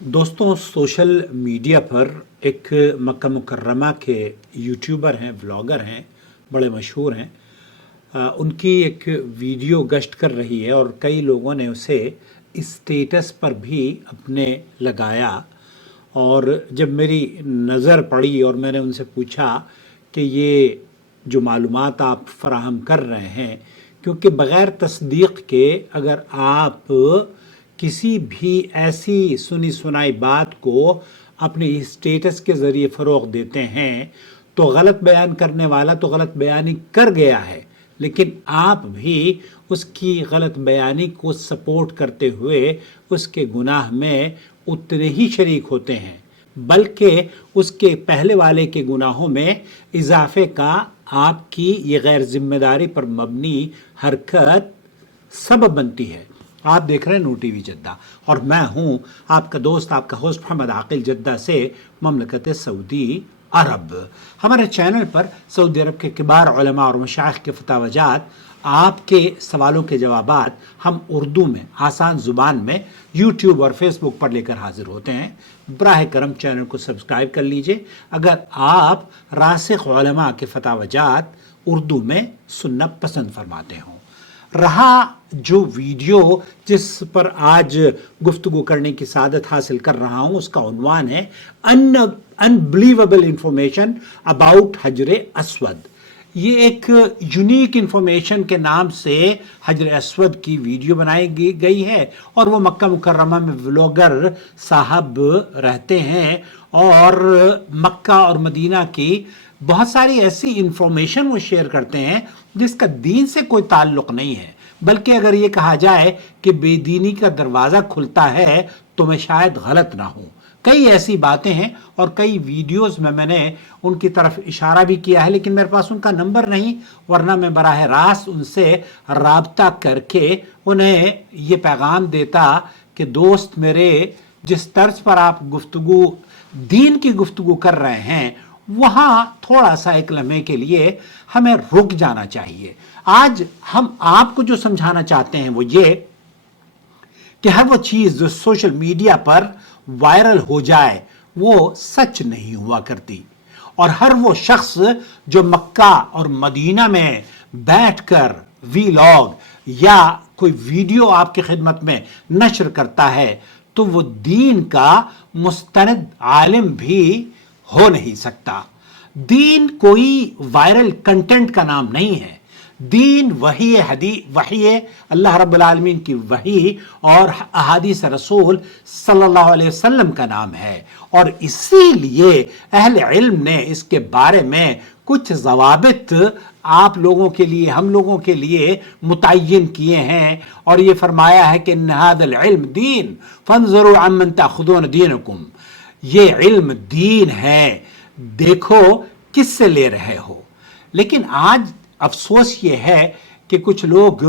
दोस्तों social media पर एक मक्का मुकर्रमा के यूट्यूबर हैं, व्लॉगर हैं, बड़े मशहूर हैं। उनकी एक वीडियो गश्त कर रही है और कई लोगों ने उसे स्टेटस पर भी अपने लगाया। और जब मेरी नज़र पड़ी और मैंने उनसे पूछा कि ये जो मालूमात आप फराहम कर रहे हैं, क्योंकि बग़ैर तस्दीक के अगर आप किसी भी ऐसी सुनी सुनाई बात को अपने स्टेटस के ज़रिए फ़रोग़ देते हैं तो गलत बयान करने वाला तो गलत बयानी कर गया है, लेकिन आप भी उसकी गलत बयानी को सपोर्ट करते हुए उसके गुनाह में उतने ही शरीक होते हैं, बल्कि उसके पहले वाले के गुनाहों में इजाफे का आपकी ये गैर जिम्मेदारी पर मबनी हरकत सबब बनती है। आप देख रहे हैं नूर टीवी जद्दा और मैं हूं आपका दोस्त, आपका होस्ट मोहम्मद आकिल, जद्दा से ममलकत सऊदी अरब। हमारे चैनल पर सऊदी अरब के किबार उलमा और मशाइख के फतावजात, आपके सवालों के जवाबात हम उर्दू में आसान ज़ुबान में यूट्यूब और फेसबुक पर लेकर हाजिर होते हैं। बराह करम चैनल को सब्सक्राइब कर लीजिए अगर आप रासिख उलमा के फतावजात उर्दू में सुनना पसंद फरमाते हों। रहा जो वीडियो जिस पर आज गुफ्तगू करने की सादत हासिल कर रहा हूं, उसका उन्वान है अनबिलीवेबल इंफॉर्मेशन अबाउट हजर अस्वद। ये एक यूनिक इंफॉर्मेशन के नाम से हजर अस्वद की वीडियो बनाई गई है और वो मक्का मुकर्रमा में व्लॉगर साहब रहते हैं और मक्का और मदीना की बहुत सारी ऐसी इंफॉर्मेशन वो शेयर करते हैं जिसका दीन से कोई ताल्लुक नहीं है, बल्कि अगर ये कहा जाए कि बेदीनी का दरवाज़ा खुलता है तो मैं शायद गलत ना हूँ। कई ऐसी बातें हैं और कई वीडियोस में मैंने उनकी तरफ इशारा भी किया है, लेकिन मेरे पास उनका नंबर नहीं, वरना मैं बराह रास्त उनसे राब्ता करके उन्हें ये पैगाम देता कि दोस्त मेरे, जिस तर्ज पर आप गुफ्तगू दीन की गुफ्तगू कर रहे हैं वहाँ थोड़ा सा एक लम्हे के लिए हमें रुक जाना चाहिए। आज हम आपको जो समझाना चाहते हैं वो ये कि हर वो चीज़ जो सोशल मीडिया पर वायरल हो जाए वो सच नहीं हुआ करती, और हर वो शख्स जो मक्का और मदीना में बैठकर वीलॉग या कोई वीडियो आपकी खिदमत में नशर करता है तो वो दीन का मुस्तनद आलिम भी हो नहीं सकता। दीन कोई वायरल कंटेंट का नाम नहीं है। दीन वही अल्लाह रब्बुल आलमीन की वही और अहादीस रसूल सल्लल्लाहु अलैहि वसल्लम का नाम है, और इसीलिए अहले इल्म ने इसके बारे में कुछ ज़वाबित आप लोगों के लिए, हम लोगों के लिए मुतय्यन किए हैं और ये फरमाया है कि हाज़ल इल्म दीन फंज़ुरू अम्मन ताख़ुज़ून दीनकुम। ये इल्म दीन है, देखो किससे ले रहे हो। लेकिन आज अफसोस ये है कि कुछ लोग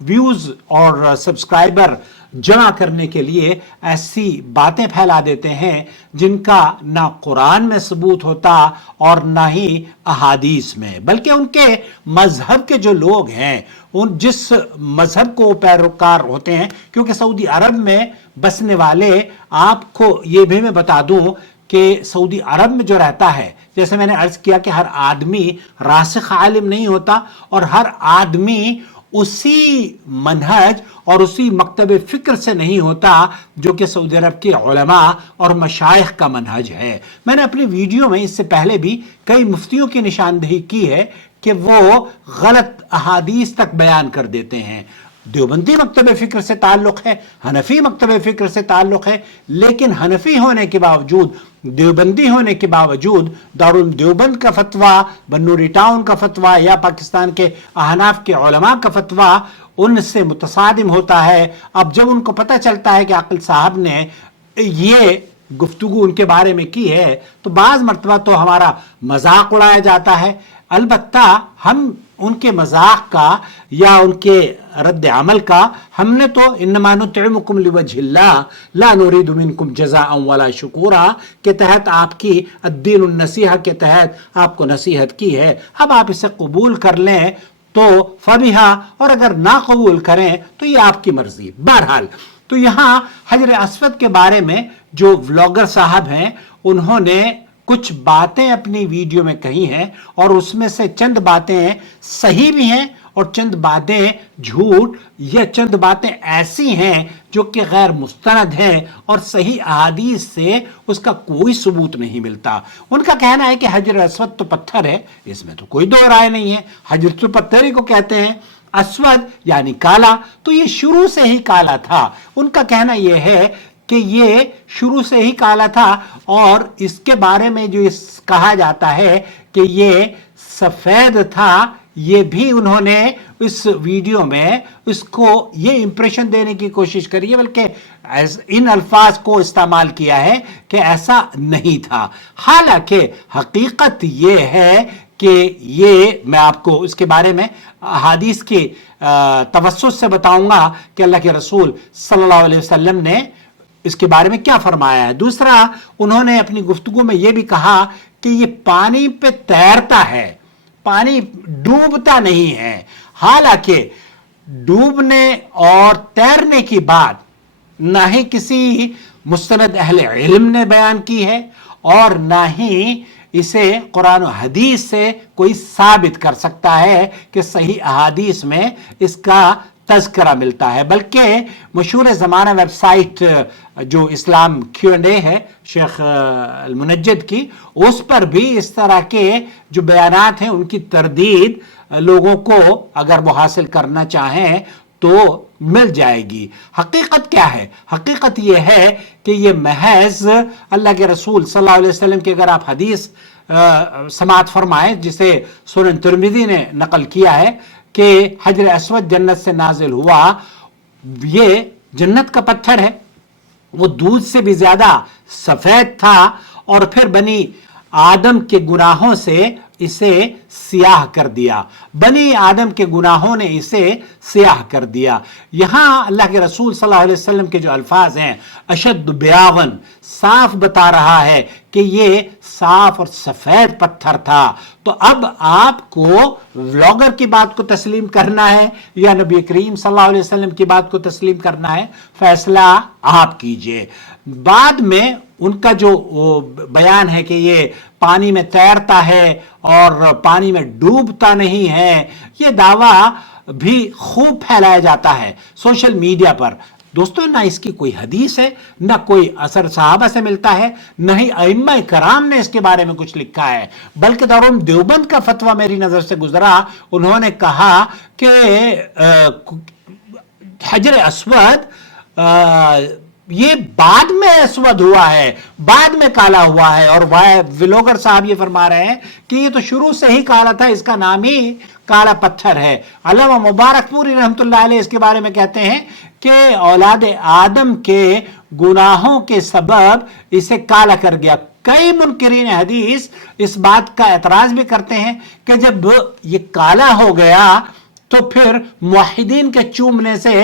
व्यूज़ और सब्सक्राइबर जमा करने के लिए ऐसी बातें फैला देते हैं जिनका ना कुरान में सबूत होता और ना ही अहादीस में, बल्कि उनके मजहब के जो लोग हैं, उन जिस मजहब को पैरोकार होते हैं, क्योंकि सऊदी अरब में बसने वाले, आपको ये भी मैं बता दूं कि सऊदी अरब में जो रहता है, जैसे मैंने अर्ज किया कि हर आदमी रासिख आलिम नहीं होता और हर आदमी उसी मनहज और उसी मकतब फ़िक्र से नहीं होता जो कि सऊदी अरब के उलमा और मशाइख का मनहज है। मैंने अपनी वीडियो में इससे पहले भी कई मुफ्तियों की निशानदेही की है कि वो गलत अहादीस तक बयान कर देते हैं। देवबंदी मकतब फ़िक्र से ताल्लुक़ है, हनफी मकतब फ़िक्र से ताल्लुक़ है, लेकिन हनफी होने के बावजूद, देवबंदी होने के बावजूद दारुल देवबंद का फतवा, बन्नूरी टाउन का फतवा या पाकिस्तान के अहनाफ के उलमा का फतवा उनसे मुतसादिम होता है। अब जब उनको पता चलता है कि आकिल साहब ने ये गुफ्तगू उनके बारे में की है तो बाज़ मरतबा तो हमारा मजाक उड़ाया जाता है। अलबत्ता हम उनके मजाक का या उनके रद्द अमल का, हमने तो इन्नमा नुतइमुकुम लिवजहिल्लाह ला नुरीदु मिनकुम जज़ाअन वला शुकूरा के तहत आपकी अद्दीनुन नसीहा के तहत आपको नसीहत की है। अब आप इसे कबूल कर लें तो फबिहा, और अगर ना कबूल करें तो ये आपकी मर्जी। बहरहाल तो यहाँ हजर अस्वद के बारे में जो व्लॉगर साहब हैं उन्होंने कुछ बातें अपनी वीडियो में कही हैं और उसमें से चंद बातें सही भी हैं और चंद बातें झूठ या चंद बातें ऐसी हैं जो कि गैर मुस्तनद हैं और सही अहादीस से उसका कोई सबूत नहीं मिलता। उनका कहना है कि हजर अस्वद तो पत्थर है, इसमें तो कोई दो राय नहीं है, हजर तो पत्थर ही को कहते हैं, अस्वद यानी काला, तो ये शुरू से ही काला था। उनका कहना यह है कि ये शुरू से ही काला था और इसके बारे में जो कहा जाता है कि ये सफेद था, ये भी उन्होंने इस वीडियो में इसको ये इंप्रेशन देने की कोशिश करी है, बल्कि इन अल्फाज को इस्तेमाल किया है कि ऐसा नहीं था। हालांकि हकीकत ये है कि ये मैं आपको इसके बारे में हदीस के तवस्सुत से बताऊंगा कि अल्लाह के रसूल सल्लल्लाहु अलैहि वसल्लम ने इसके बारे में क्या फरमाया है। दूसरा, उन्होंने अपनी गुफ्तगू में यह भी कहा कि ये पानी पे तैरता है, पानी डूबता नहीं है। हालांकि डूबने और तैरने की बात ना ही किसी मुस्तनद अहले इल्म ने बयान की है और ना ही इसे कुरान और हदीस से कोई साबित कर सकता है कि सही अहादीस में इसका तज़किरा मिलता है, बल्कि मशहूर ज़माना वेबसाइट जो इस्लाम Q&A है शेख अल मुनज्जिद की, उस पर भी इस तरह के जो बयानात हैं उनकी तरदीद लोगों को अगर वो हासिल करना चाहें तो मिल जाएगी। हकीकत क्या है? हकीकत ये है कि ये महज अल्लाह के रसूल सल्लल्लाहु अलैहि वसल्लम की अगर आप हदीस समात फरमाएं, जिसे सुनन तिरमिज़ी ने नकल किया है कि हजर अस्वद जन्नत से नाजिल हुआ, ये जन्नत का पत्थर है, वो दूध से भी ज्यादा सफेद था और फिर बनी आदम के गुनाहों से इसे सियाह कर दिया, बनी आदम के गुनाहों ने इसे सियाह कर दिया। यहां अल्लाह के रसूल सल्लल्लाहु अलैहि वसल्लम के जो अल्फाज हैं, अशद बयागन, साफ बता रहा है कि ये साफ और सफेद पत्थर था। तो अब आपको व्लॉगर की बात को तस्लीम करना है या नबी करीम सल्लल्लाहु अलैहि वसल्लम की बात को तस्लीम करना है, फैसला आप कीजिए। बाद में उनका जो बयान है कि ये पानी में तैरता है और पानी में डूबता नहीं है, ये दावा भी खूब फैलाया जाता है सोशल मीडिया पर। दोस्तों, ना इसकी कोई हदीस है, ना कोई असर सहाबा से मिलता है, न ही अइम्मा कराम ने इसके बारे में कुछ लिखा है, बल्कि दारुल देवबंद का फतवा मेरी नजर से गुजरा। उन्होंने कहा कि हजर अस्वद ये बाद में अस्वद हुआ है, बाद में काला हुआ है, और व्लॉगर साहब ये फरमा रहे हैं कि ये तो शुरू से ही काला था, इसका नाम ही काला पत्थर है। अल्लामा मुबारकपुरी रहमतुल्लाह अलैह इसके बारे में कहते हैं कि औलाद आदम के गुनाहों के सबब इसे काला कर गया। कई मुनकिरीन हदीस इस बात का एतराज भी करते हैं कि जब ये काला हो गया तो फिर मुवहिदीन के चूमने से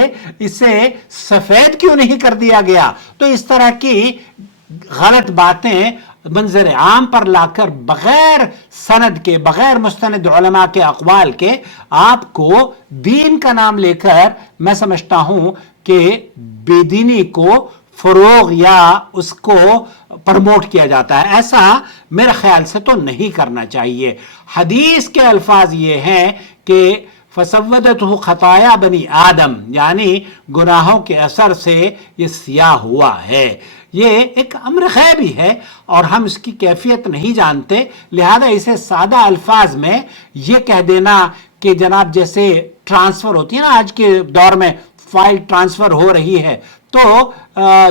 इसे सफेद क्यों नहीं कर दिया गया। तो इस तरह की गलत बातें मंजर आम पर लाकर बगैर सनद के, बगैर मुस्तनद उलमा के अक़वाल के आपको दीन का नाम लेकर मैं समझता हूं कि बेदीनी को फरोग या उसको प्रमोट किया जाता है। ऐसा मेरे ख्याल से तो नहीं करना चाहिए। हदीस के अल्फाज ये हैं कि फसव्वदतहु खताया बनी आदम, यानी गुनाहों के असर से ये सियाह हुआ है। ये एक अम्र गैबी है और हम इसकी कैफियत नहीं जानते, लिहाजा इसे सादा अल्फाज में ये कह देना कि जनाब जैसे ट्रांसफर होती है ना, आज के दौर में फाइल ट्रांसफर हो रही है, तो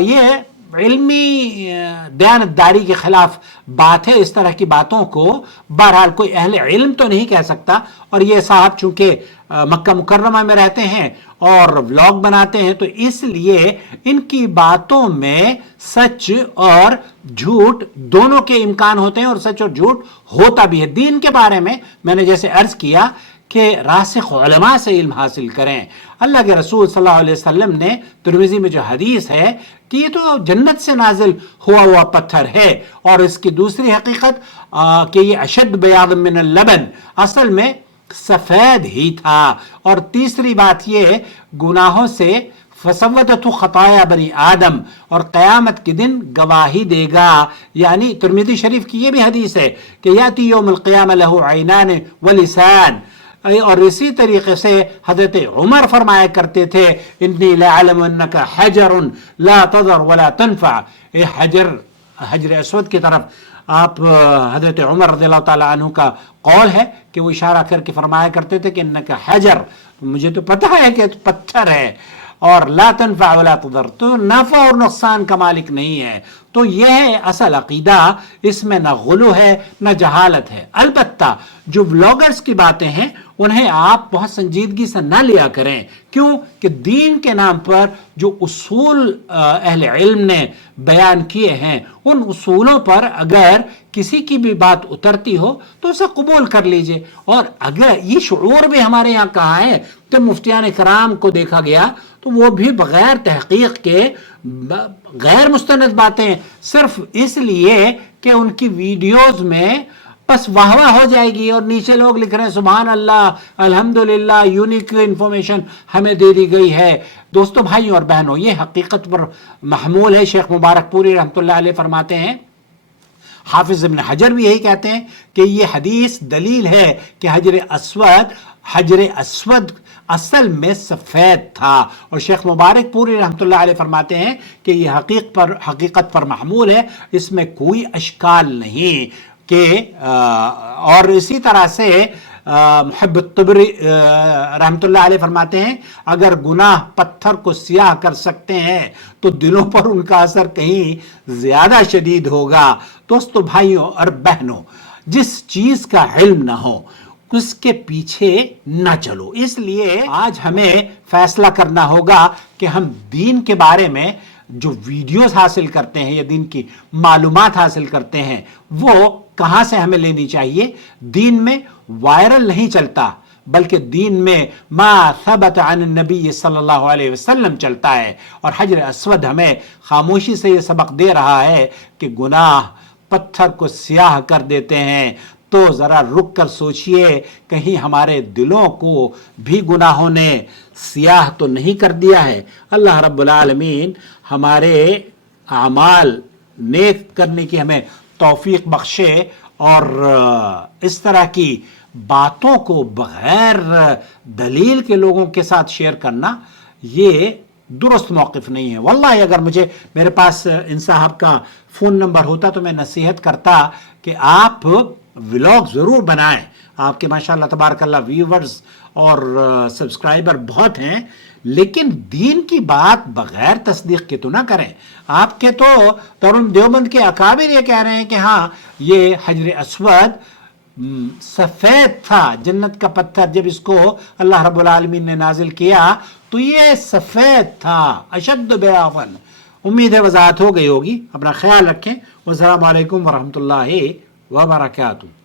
ये इल्मी दयानतदारी के खिलाफ बात है। इस तरह की बातों को बहरहाल कोई अहले इल्म तो नहीं कह सकता। और ये साहब चूंकि मक्का मुकर्रमा में रहते हैं और व्लॉग बनाते हैं, तो इसलिए इनकी बातों में सच और झूठ दोनों के इम्कान होते हैं और सच और झूठ होता भी है। दीन के बारे में मैंने जैसे अर्ज किया कि रासिख उलमा से इल्म हासिल करें। अल्लाह के रसूल सल्लल्लाहु अलैहि वसल्लम ने तिरमिज़ी में जो हदीस है कि ये तो जन्नत से नाजिल हुआ पत्थर है, और इसकी दूसरी हकीकत कि ये अशद बयाद मिन लबन, असल में सफेद ही था। और तीसरी बात ये गुनाहों से फसव्वतहु खताया बनी आदम, और क़यामत के दिन गवाही देगा। यानी तिरमिज़ी शरीफ की ये भी हदीस है कि याती यौमुल क़ियामा लहु ऐनान व लिसान। और इसी तरीके से हज़रत उमर फरमाया करते थे, इन्नी लअअलमु अन्नका हजरुन ला तज़र वला तनफ़ा। ए हजर अस्वद की तरफ आप हज़रत उमर रज़ियल्लाहु ताला अन्हु का कौल है कि वो इशारा करके फरमाया करते थे कि इन्नका हजर, मुझे तो पता है कि पत्थर है, और ला तनफ़ा वला तज़र, तो नफ़ा और नुकसान का मालिक नहीं है। तो यह है असल अकीदा, इसमें न गुलू है न जहालत है। अलबत्ता जो व्लॉगर्स की बातें हैं उन्हें आप बहुत संजीदगी से न लिया करें। क्यों कि दीन के नाम पर जो उसूल अहले इल्म ने बयान किए हैं, उन उसूलों पर अगर किसी की भी बात उतरती हो तो उसे कबूल कर लीजिए। और अगर ये शऊर भी हमारे यहाँ कहाँ है कि मुफ्तियान कराम को देखा गया तो वो भी बगैर तहकीक के गैर मुस्तनद बातें सिर्फ इसलिए कि उनकी वीडियोस में बस वाह वाह हो जाएगी और नीचे लोग लिख रहे हैं सुभान अल्लाह अल्हम्दुलिल्लाह, यूनिक इंफॉर्मेशन हमें दे दी गई है। दोस्तों, भाइयों और बहनों, ये हकीकत पर महमूल है। शेख मुबारक पूरी रहमतुल्लाह अलैह फरमाते हैं, हाफिज इब्न हजर भी यही कहते हैं कि ये हदीस दलील है कि हजर अस्वद असल में सफ़ेद था। और शेख मुबारक पूरी रहमतुल्लाह अलैह फरमाते हैं कि ये हकीकत पर महमूल है, इसमें कोई अश्काल नहीं कि और इसी तरह से मुहब्बत तबरी रहमतुल्लाह अलैह फरमाते हैं, अगर गुनाह पत्थर को सियाह कर सकते हैं तो दिलों पर उनका असर कहीं ज्यादा शदीद होगा। दोस्तों, भाइयों और बहनों, जिस चीज का इल्म ना हो उसके पीछे न चलो। इसलिए आज हमें फैसला करना होगा कि हम दीन के बारे में जो वीडियोस हासिल करते हैं या दीन की मालूमात हासिल करते हैं वो कहां से हमें लेनी चाहिए। दीन में वायरल नहीं चलता, बल्कि दीन में मा सबत अन नबी सल्लल्लाहु अलैहि वसल्लम चलता है। और हजर अस्वद हमें खामोशी से यह सबक दे रहा है कि गुनाह पत्थर को सियाह कर देते हैं। तो जरा रुक कर सोचिए, कहीं हमारे दिलों को भी गुनाहों ने सियाह तो नहीं कर दिया है। अल्लाह रब्बुल आलमीन हमारे आमाल नेक करने की हमें तौफीक बख्शे और इस तरह की बातों को बगैर दलील के लोगों के साथ शेयर करना ये दुरुस्त मौक़िफ़ नहीं है। वल्लाही अगर मेरे पास इन साहब का फ़ोन नंबर होता तो मैं नसीहत करता कि आप व्लॉग ज़रूर बनाएं। आपके माशाल्लाह तबारकल्लाह व्यूवर्स और सब्सक्राइबर बहुत हैं, लेकिन दीन की बात बगैर तस्दीक के तो ना करें। आपके तो तरुण देवबंद के अकाबिर ये कह रहे हैं कि हाँ, ये हजर अस्वद सफ़ेद था, जन्नत का पत्थर जब इसको अल्लाह रब्बुल आलमीन ने नाजिल किया तो ये सफ़ेद था, अशद्द बयान। उम्मीद है वजाहत हो गई होगी। अपना ख्याल रखें। वस्सलामु अलैकुम वरहमतुल्लाहि वबरकातुहू।